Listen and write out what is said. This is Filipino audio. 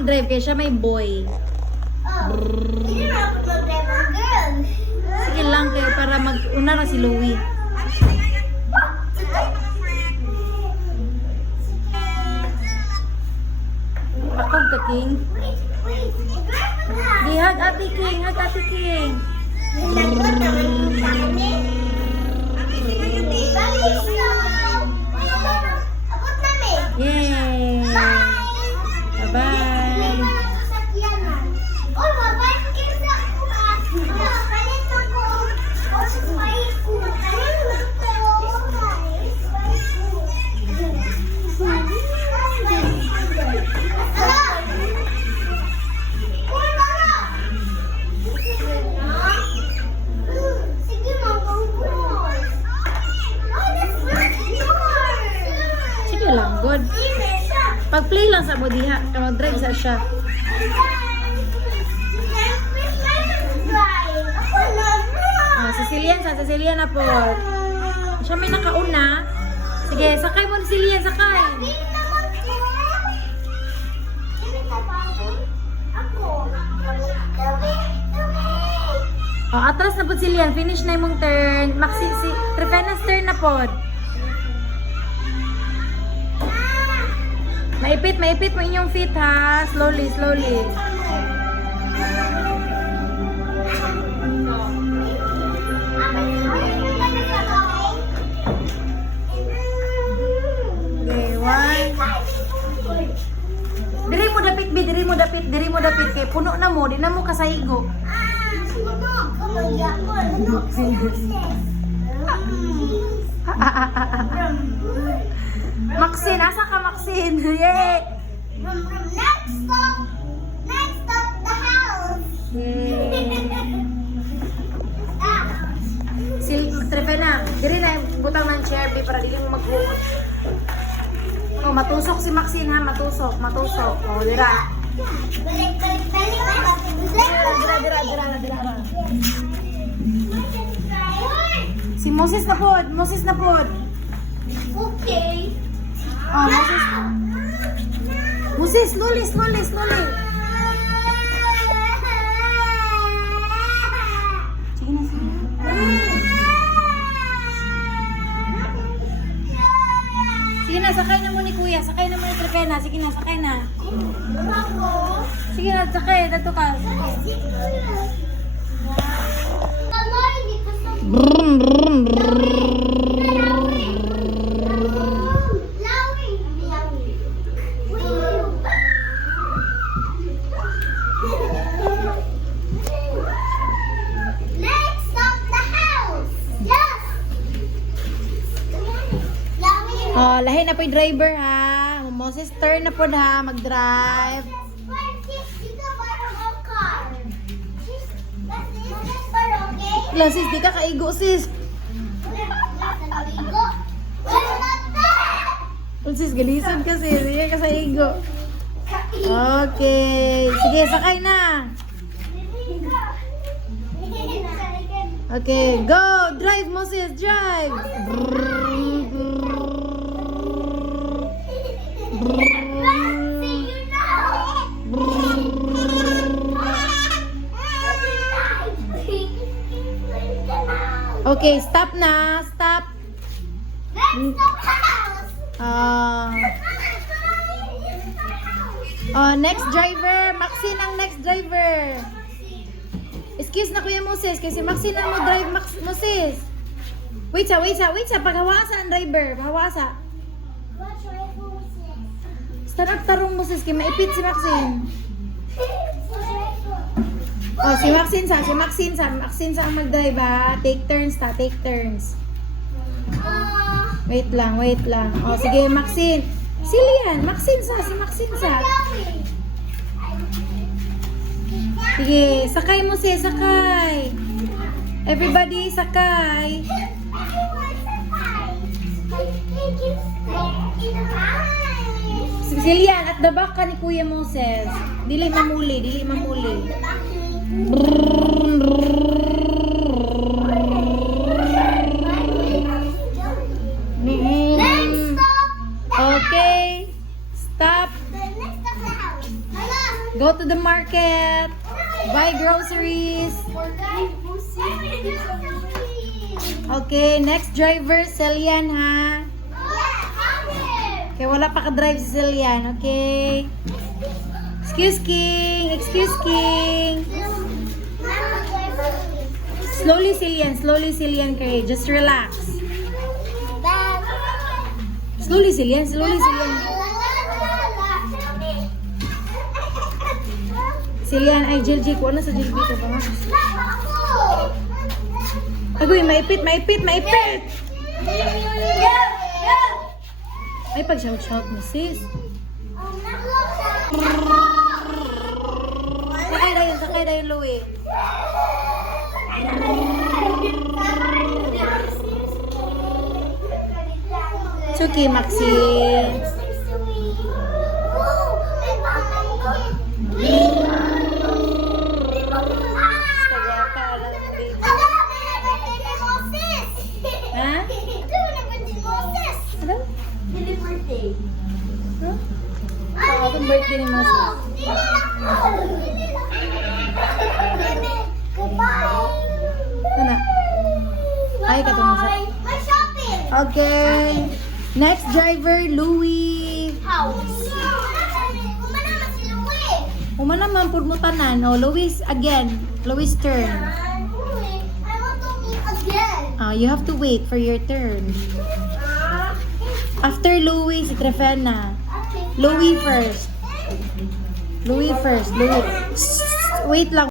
mag-drive kaya siya may boy. Hindi na ako mag-drive ng girl. Sige lang kayo para mag-una na si Louie. Pakog ka, King. Di, hug Ate King, hug Ate King. Yay! Bye-bye! Sige lang, good. Pag-play lang sa mo diha, mag-drive sa siya. Cecilian na po. Siya may nakauna. Sige, sakay mo ni Cecilian, sakay. Oh, atras na po Cecilian, finish na yung turn. Maxi, si Trifena's turn na po. Maipit mo inyong feet ha. Slowly. Okay, one. Diri mo dapit kay puno na mo, di na mo kasaigo. Maxine, asa ka Maxine? Yay! Next stop, the house. Trifena, diri na butang ng chair bi para dili mo maghuot. Oh, matusok si Maxine ha, matusok. Oh, dira. Balik. Dira. Si Moses na pod. Okay. Oh, Moses, slowly. Sige na, sakay na mo ni Kuya. Sakay na mo ni Trifena. Sige na, sakay na. Sige na, sakay. Dato ka. Oh, lahi na po yung driver ha. Moses turn na po ha, mag-drive. Sis, di ka kaigo sis. Sis, galisod ka sis. Di ka kaigo. Okay. Sige, sakay na. Okay, go! Drive, Moses! Drive! Okay, stop na. Stop. Next driver. Maxine ang next driver. Excuse na Kuya Moses, kasi Maxine na mo drive Moses. Wait sa. Paghawasa ang driver. Paghawasa. Starap tarong Moses, kaya maipit si Maxine. Oh, si Maxine sa ang mag-drive ha. Take turns. Wait lang. Oh, sige Maxine. Si Maxine sa. Sige, sakay mo sakay. Everybody, sakay. Cecilian, at the back ka ni Kuya Moses. Dili mamuli. Okay. Stop. The next of the house. Go to the market. Buy groceries. Okay, next driver, Celian ha. Okay, wala pa ka-drive si Celian, okay? Excuse King, excuse King. Slowly Celian, Kay. Just relax. Slowly Celian. Celian, ay Jiljik, wala sa Jiljik ko ba? Agoy, maipit! Ay, pag-shout mo, sis. Sakay na yun, Louie. It's okay, Maxine. Ha? Ano? Huh? Itong birthday ni Moses. Ito na. Ay, katong sa... Okay. Next driver, Louie. Umana man pud mo tanan. Oh, Louis again. Louis turn. You have to wait for your turn. After Louie, si Trefena. Louie first. Louie. Wait lang.